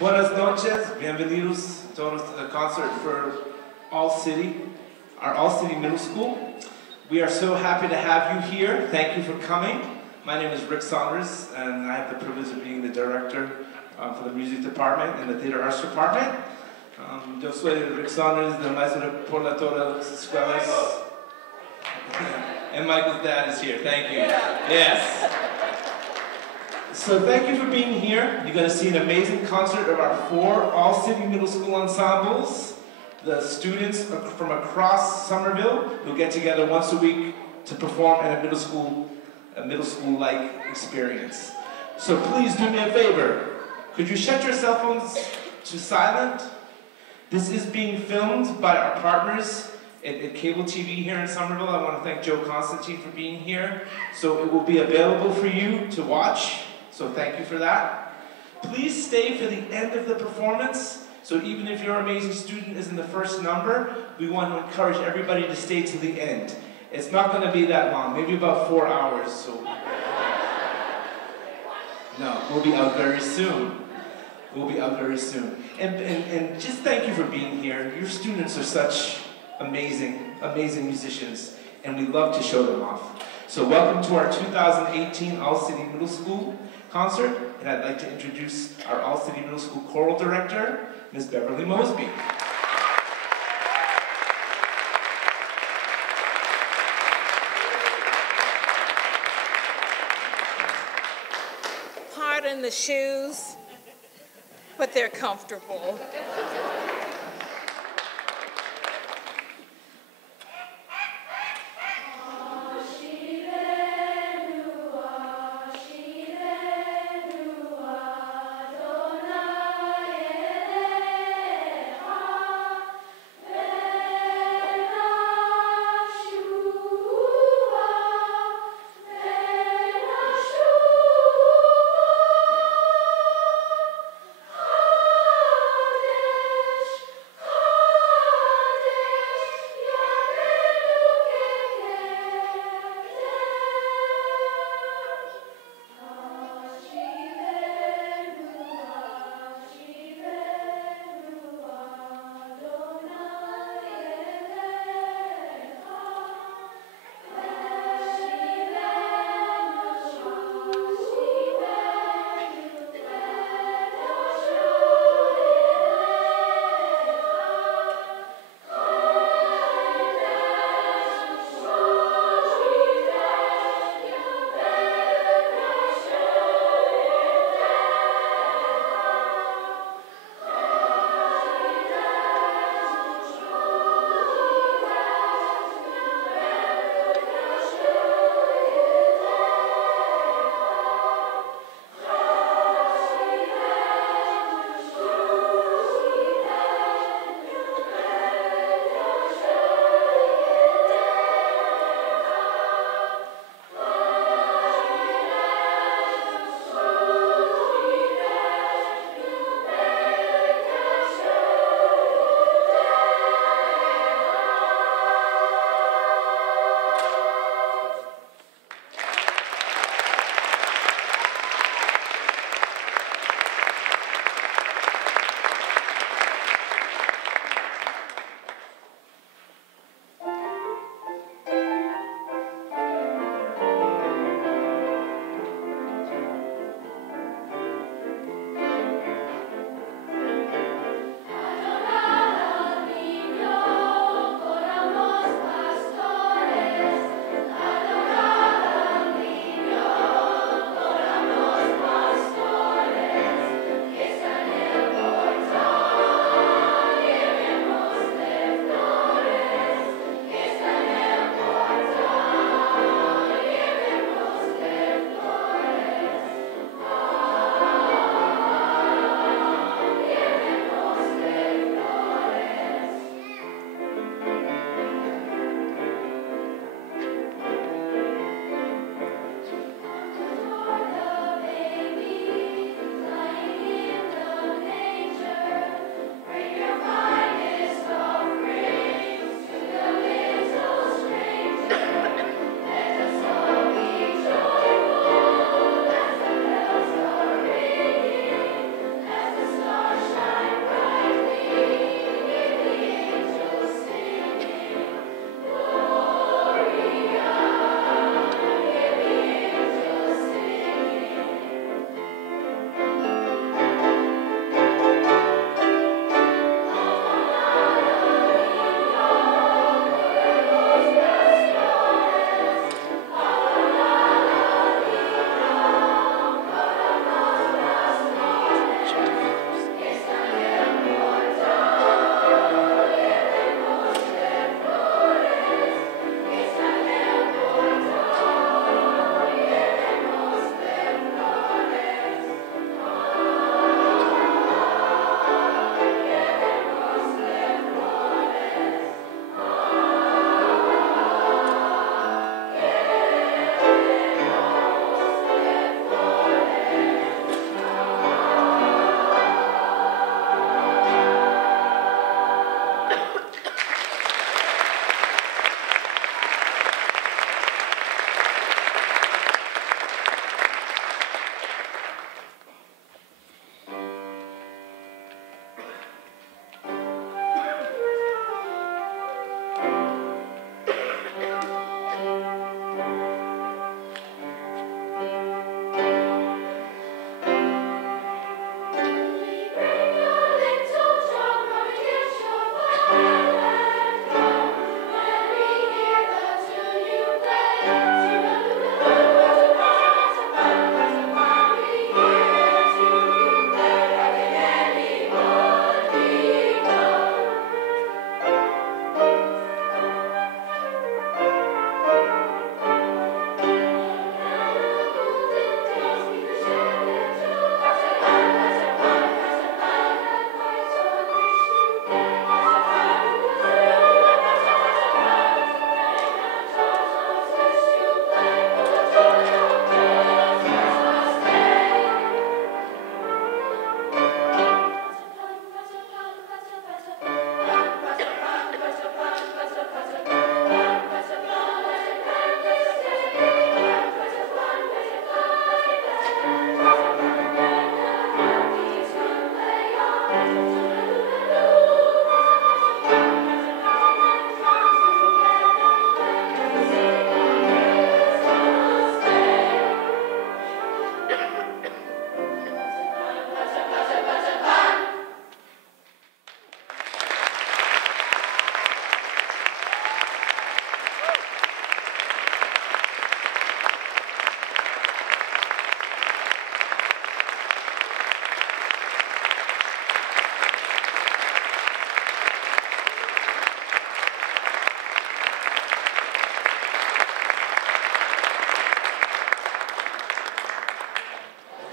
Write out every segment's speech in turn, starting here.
Buenas noches, bienvenidos todos to the concert for All City, our All City Middle School. We are so happy to have you here. Thank you for coming. My name is Rick Saunders, and I have the privilege of being the director for the music department and the theater arts department. Yo soy Rick Saunders, the maestro por la todas las escuelas. And Michael's dad is here. Thank you. Yes. So thank you for being here. You're going to see an amazing concert of our 4 all-city middle school ensembles. The students from across Somerville who get together once a week to perform in a middle school-like experience. So please do me a favor. Could you shut your cell phones to silent? This is being filmed by our partners at cable TV here in Somerville. I want to thank Joe Constantine for being here. So it will be available for you to watch. So thank you for that. Please stay for the end of the performance. So even if your amazing student is in the first number, we want to encourage everybody to stay to the end. It's not going to be that long, maybe about 4 hours. So no, we'll be out very soon. We'll be out very soon. And just thank you for being here. Your students are such amazing musicians, and we love to show them off. So welcome to our 2018 All-City Middle School concert, and I'd like to introduce our All-City Middle School choral director, Ms. Beverly Mosby. Pardon the shoes, but they're comfortable.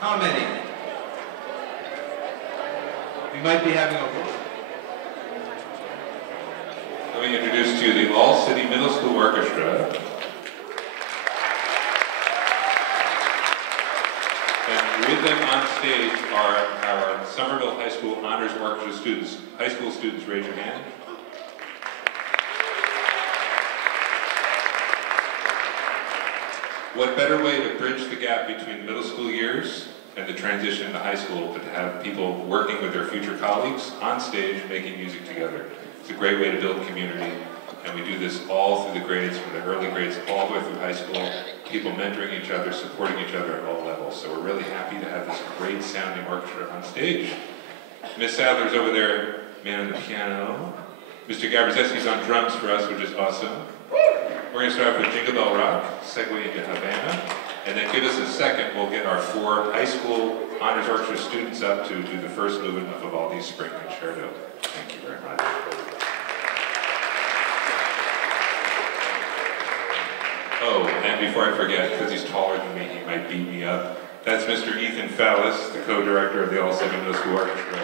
How many? We might be having a vote. Let me introduce to you the All-City Middle School Orchestra. And with them on stage are our Somerville High School Honors Orchestra students. High school students, raise your hand. What better way to bridge the gap between middle school years and the transition to high school but to have people working with their future colleagues on stage making music together. It's a great way to build community, and we do this all through the grades, from the early grades all the way through high school, people mentoring each other, supporting each other at all levels. So we're really happy to have this great sounding orchestra on stage. Miss Sadler's over there, man on the piano. Mr. Gabrzeski's on drums for us, which is awesome. We're going to start off with Jingle Bell Rock, segue into Havana, and then give us a second, we'll get our 4 high school honors orchestra students up to do the first movement of Vivaldi's Spring Concerto. Thank you very much. Oh, and before I forget, because he's taller than me, he might beat me up. That's Mr. Ethan Fallis, the co-director of the All-City Middle School Orchestra.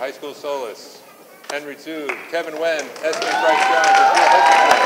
high school soloists, Henry Tu, Kevin Wen, Esme Price-Jones, and Jill Hutchinson.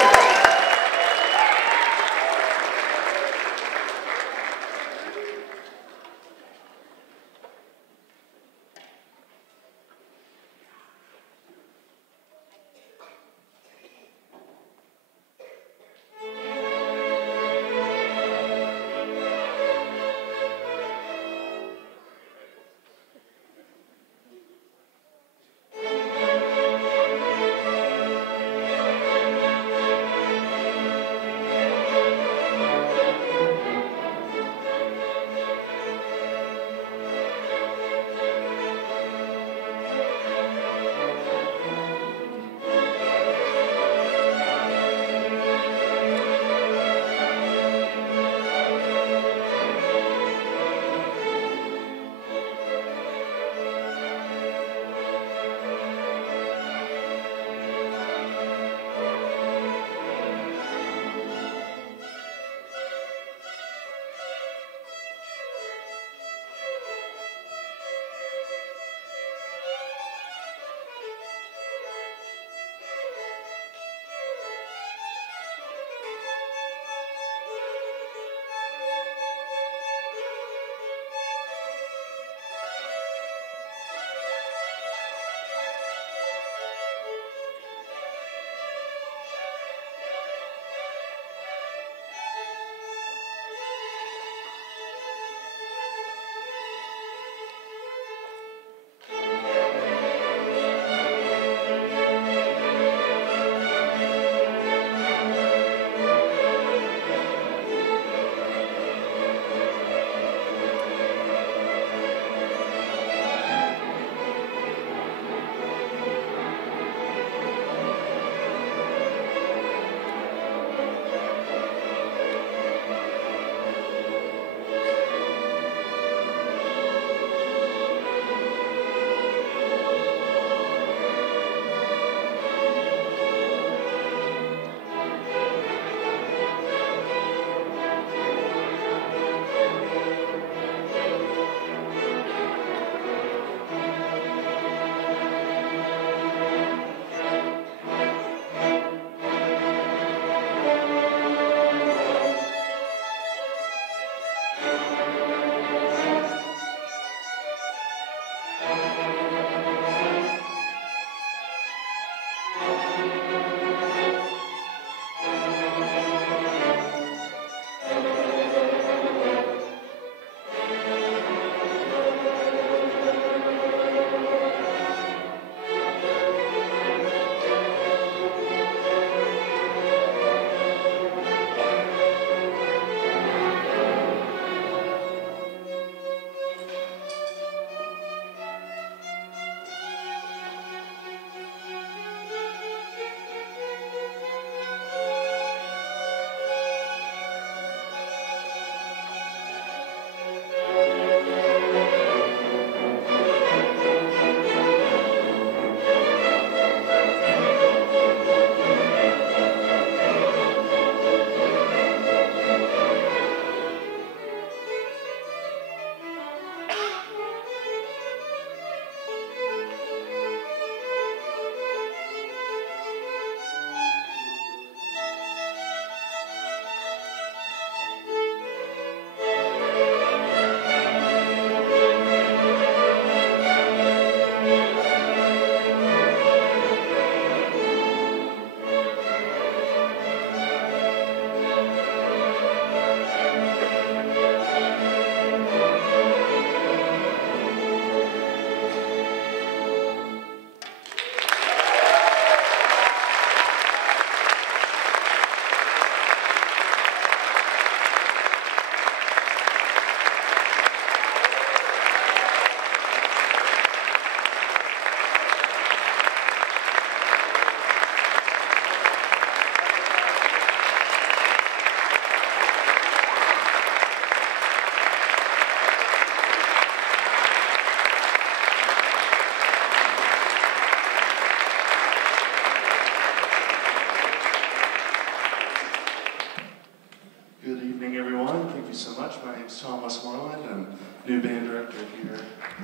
New band director here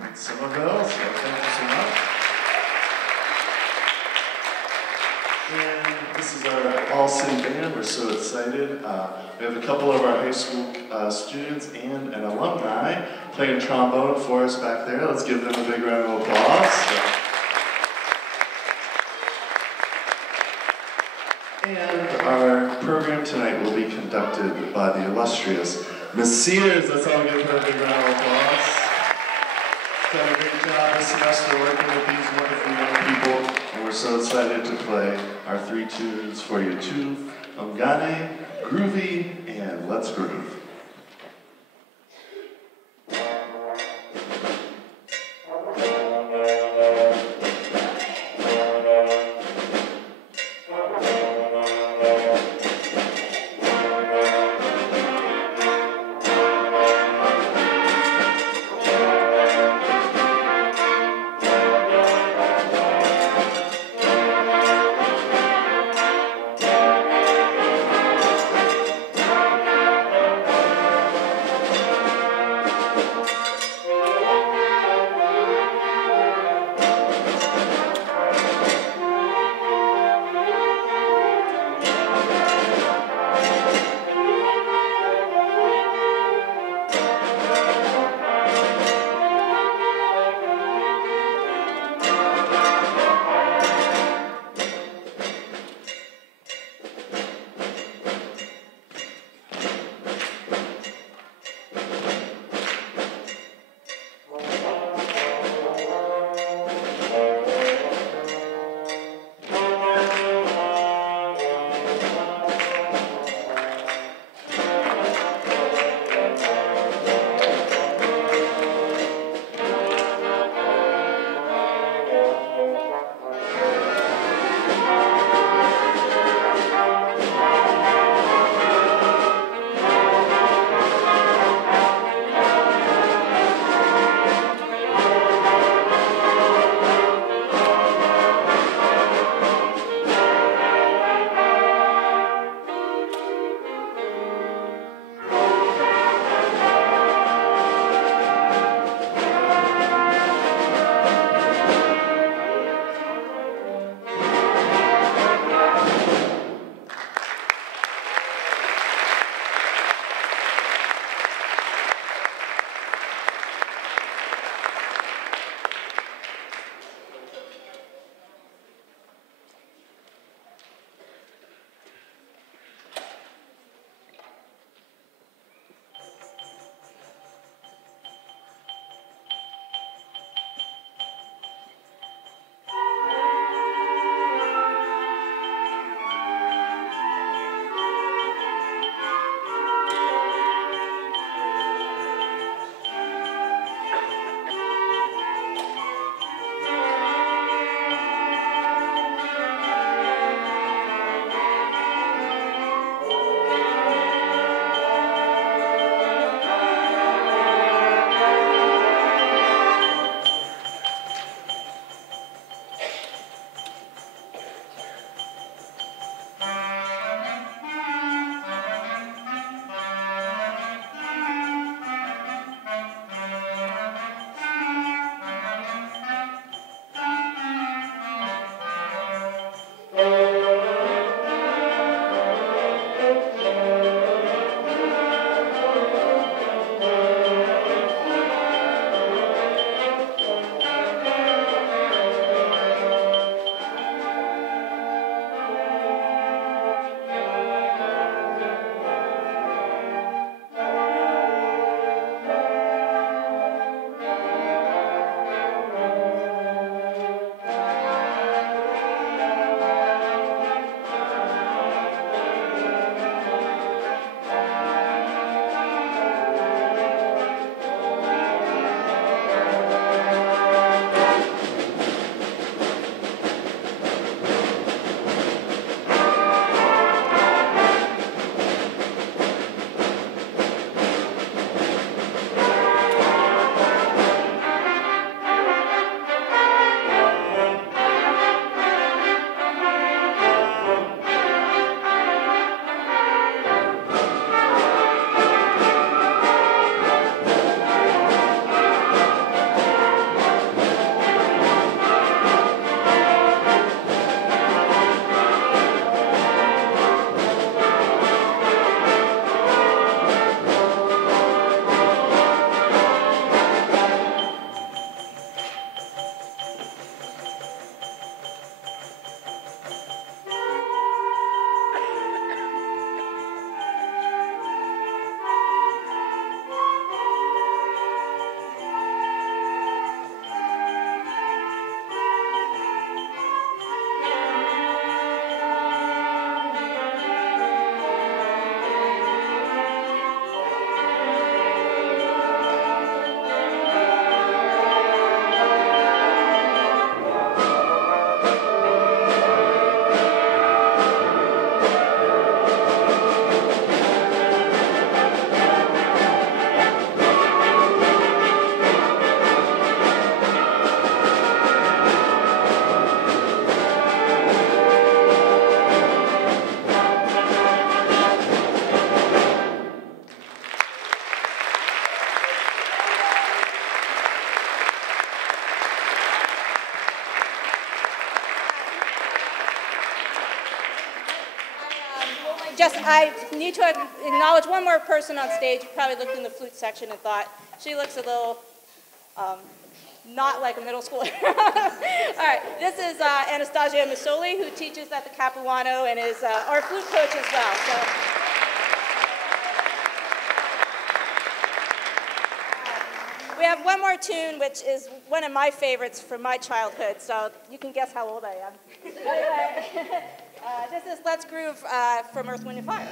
in Somerville, so thank you so much. This is our all-city band. We're so excited. We have a couple of our high school students and an alumni playing trombone for us back there. Let's give them a big round of applause. And our program tonight will be conducted by the illustrious Miss Sears. Let's all give her a big round of applause. Done a great job this semester working with these wonderful young people, and we're so excited to play our 3 tunes for you too. Ongane, Groovy, and Let's Groove. I need to acknowledge one more person on stage. You probably looked in the flute section and thought, she looks a little not like a middle schooler. All right, this is Anastasia Masoli, who teaches at the Capuano and is our flute coach as well. So, we have one more tune, which is one of my favorites from my childhood, so you can guess how old I am. Anyway, this is Let's Groove from Earth, Wind & Fire.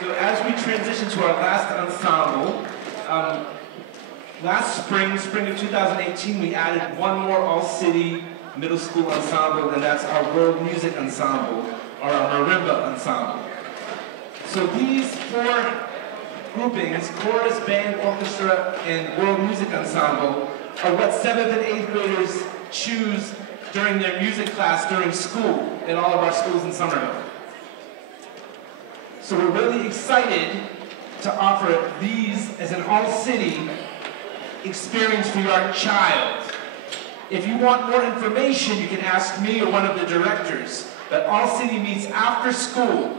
So as we transition to our last ensemble, last spring of 2018, we added one more all-city middle school ensemble, and that's our world music ensemble, or our Marimba ensemble. So these four groupings, chorus, band, orchestra, and world music ensemble, are what 7th and 8th graders choose during their music class during school in all of our schools in Somerville. So we're really excited to offer these as an all-city experience for your child. If you want more information, you can ask me or one of the directors. But all-city meets after school.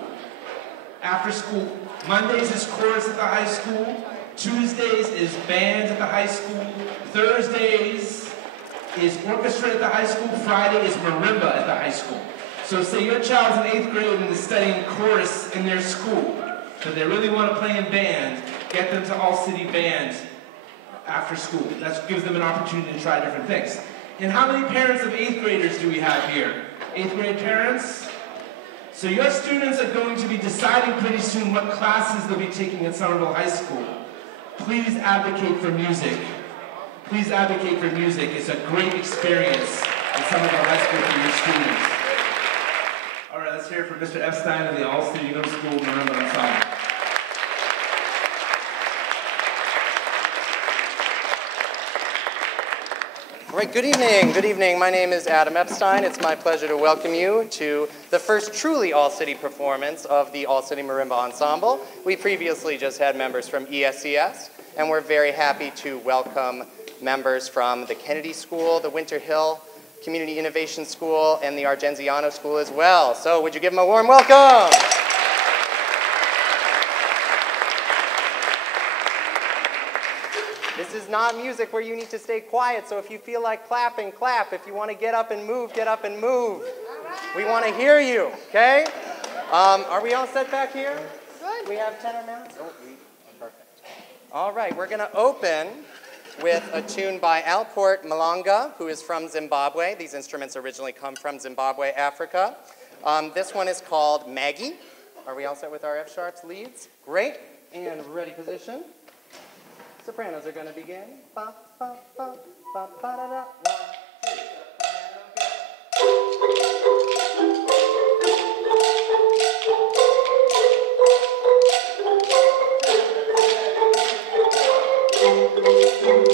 After school, Mondays is chorus at the high school. Tuesdays is band at the high school. Thursdays is orchestra at the high school. Friday is marimba at the high school. So say your child's in 8th grade and is studying chorus in their school, but they really want to play in band, get them to all-city band after school. That gives them an opportunity to try different things. And how many parents of 8th graders do we have here? 8th grade parents? So your students are going to be deciding pretty soon what classes they'll be taking at Somerville High School. Please advocate for music. Please advocate for music. It's a great experience at Somerville High School for your students. All right, let's hear it from Mr. Epstein of the All-City Middle School Marimba Ensemble. All right, good evening. Good evening. My name is Adam Epstein. It's my pleasure to welcome you to the first truly all-city performance of the All-City Marimba Ensemble. We previously just had members from ESCS, and we're very happy to welcome members from the Kennedy School, the Winter Hill Community Innovation School, and the Argenziano School as well. So would you give them a warm welcome? This is not music where you need to stay quiet, so if you feel like clapping, clap. If you want to get up and move, get up and move. We want to hear you, okay? Are we all set back here? Good. We have tenor mounts? Oh, perfect. All right, we're going to open with a tune by Alport Malanga, who is from Zimbabwe. These instruments originally come from Zimbabwe, Africa. This one is called Maggie. Are we all set with our F sharps leads? Great. And ready position. Sopranos are going to begin. Ba, ba, ba, ba, ba, da, da. 1, 2,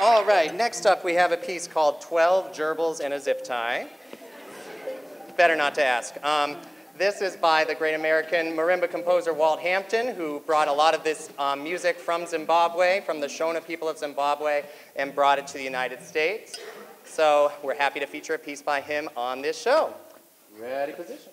All right, next up we have a piece called 12 Gerbils and a Zip Tie. Better not to ask. This is by the great American marimba composer Walt Hampton, who brought a lot of this music from Zimbabwe, from the Shona people of Zimbabwe, and brought it to the United States. So we're happy to feature a piece by him on this show. Ready, position.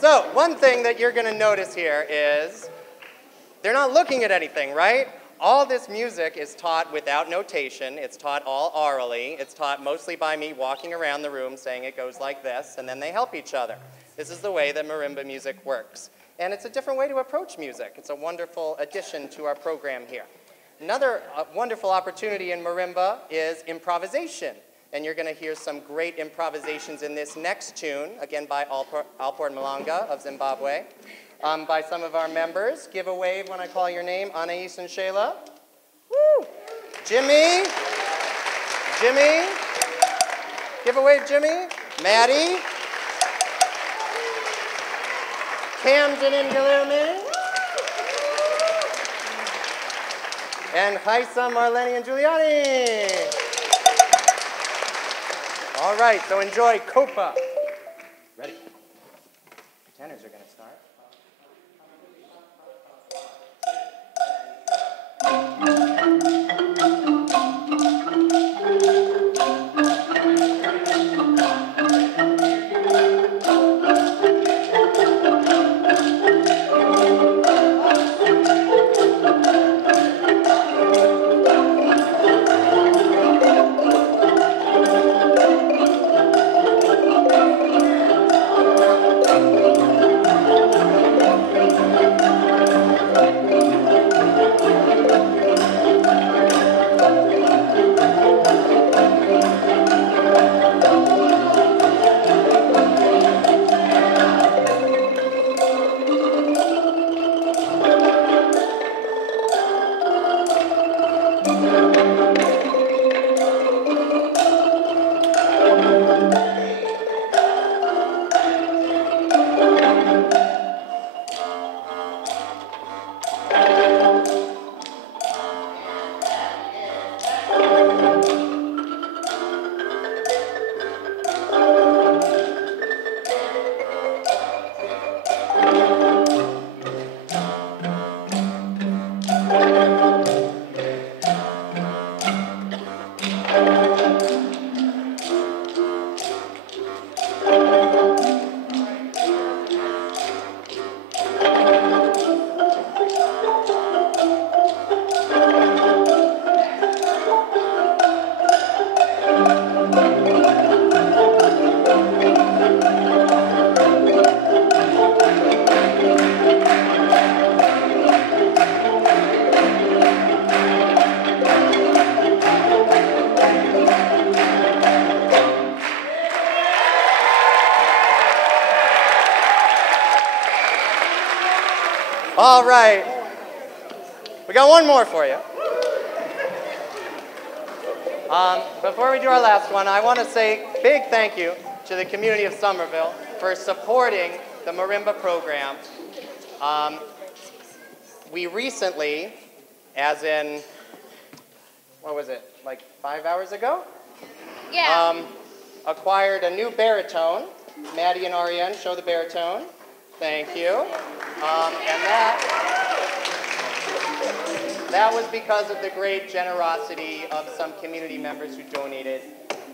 So one thing that you're going to notice here is they're not looking at anything, right? All this music is taught without notation. It's taught all orally. It's taught mostly by me walking around the room saying it goes like this, and then they help each other. This is the way that marimba music works. And it's a different way to approach music. It's a wonderful addition to our program here. Another wonderful opportunity in marimba is improvisation. And you're going to hear some great improvisations in this next tune, again by Alport Malanga of Zimbabwe, by some of our members. Give a wave when I call your name. Anais and Shayla. Woo! Jimmy. Jimmy. Give a wave, Jimmy. Maddie. Camden and Guilherme. And Haisa, Marlene, and Giuliani. All right, so enjoy Copa. Ready? Tenors are going to start. All right. We got one more for you. Before we do our last one, I want to say a big thank you to the community of Somerville for supporting the marimba program. We recently, as in, what was it, like 5 hours ago? Yeah. Acquired a new baritone. Maddie and Ariane, show the baritone. Thank you. And that was because of the great generosity of some community members who donated.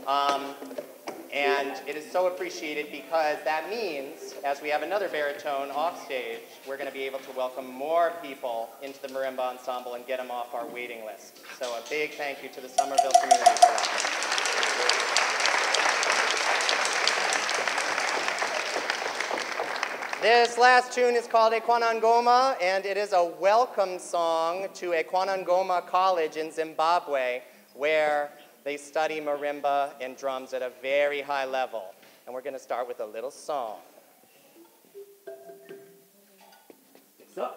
And it is so appreciated because that means, as we have another baritone off stage, we're going to be able to welcome more people into the marimba ensemble and get them off our waiting list. So a big thank you to the Somerville community for that. This last tune is called Ekwanangoma, and it is a welcome song to Ekwanangoma College in Zimbabwe, where they study marimba and drums at a very high level. And we're going to start with a little song. So.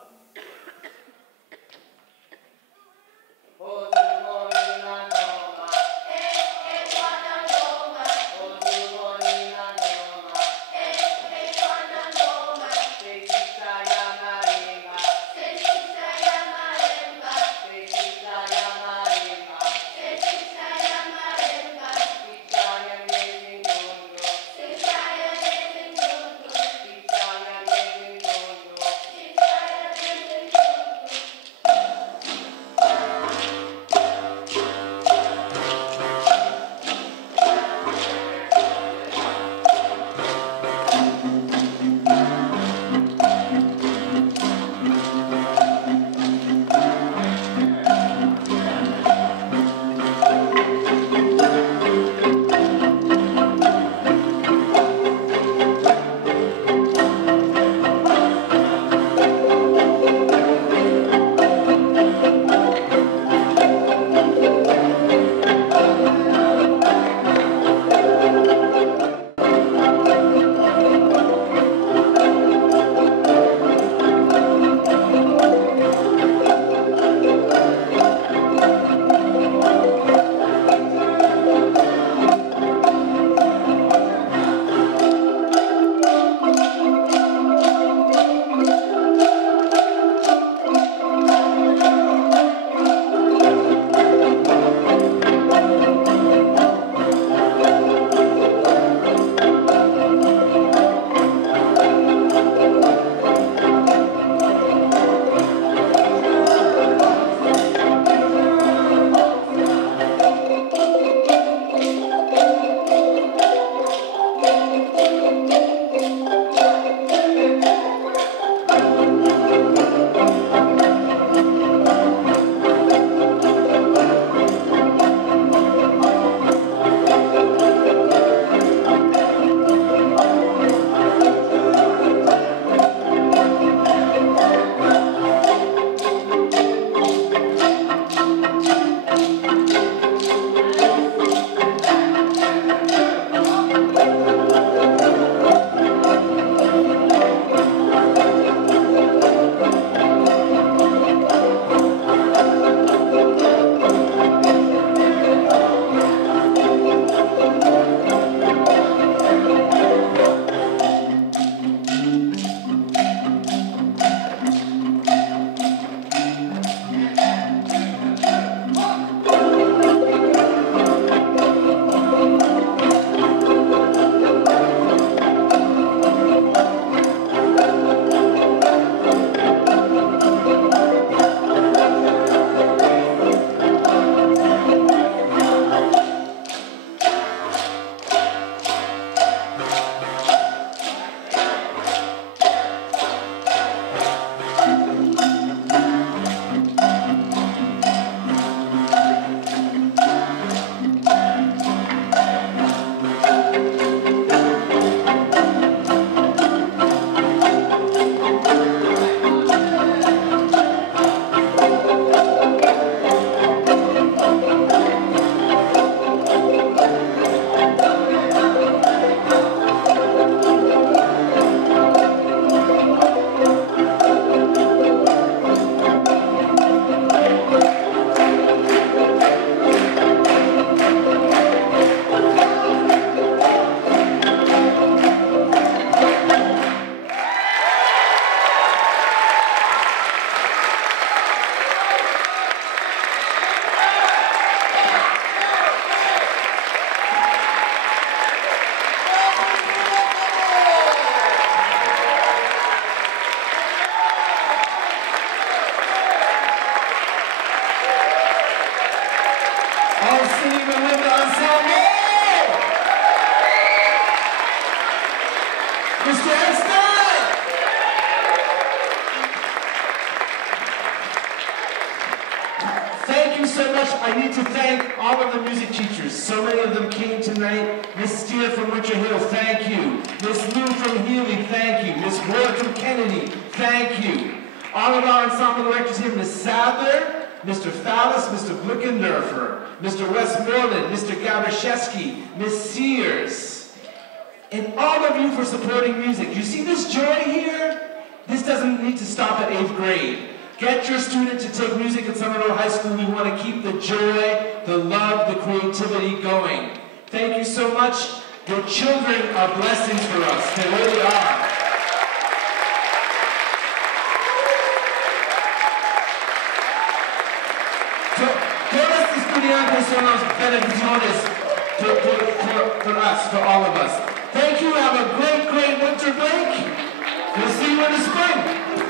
Mr. Epstein! Thank you so much. I need to thank all of the music teachers. So many of them came tonight. Miss Steer from Winter Hill, thank you. Miss Lou from Healy, thank you. Miss Ward from Kennedy, thank you. All of our ensemble directors here, Miss Sadler, Mr. Fallis, Mr. Blickendorfer, Mr. Westmoreland, Mr. Gabraszewski, Miss Sears, and all of you for supporting music. You see this joy here? This doesn't need to stop at 8th grade. Get your student to take music at Somerville High School. We want to keep the joy, the love, the creativity going. Thank you so much. Your children are blessings for us. They really are. Todas estudiantes son las bendiciones for us, for all of us. Thank you. Have a great, great winter break. We'll see you in the spring.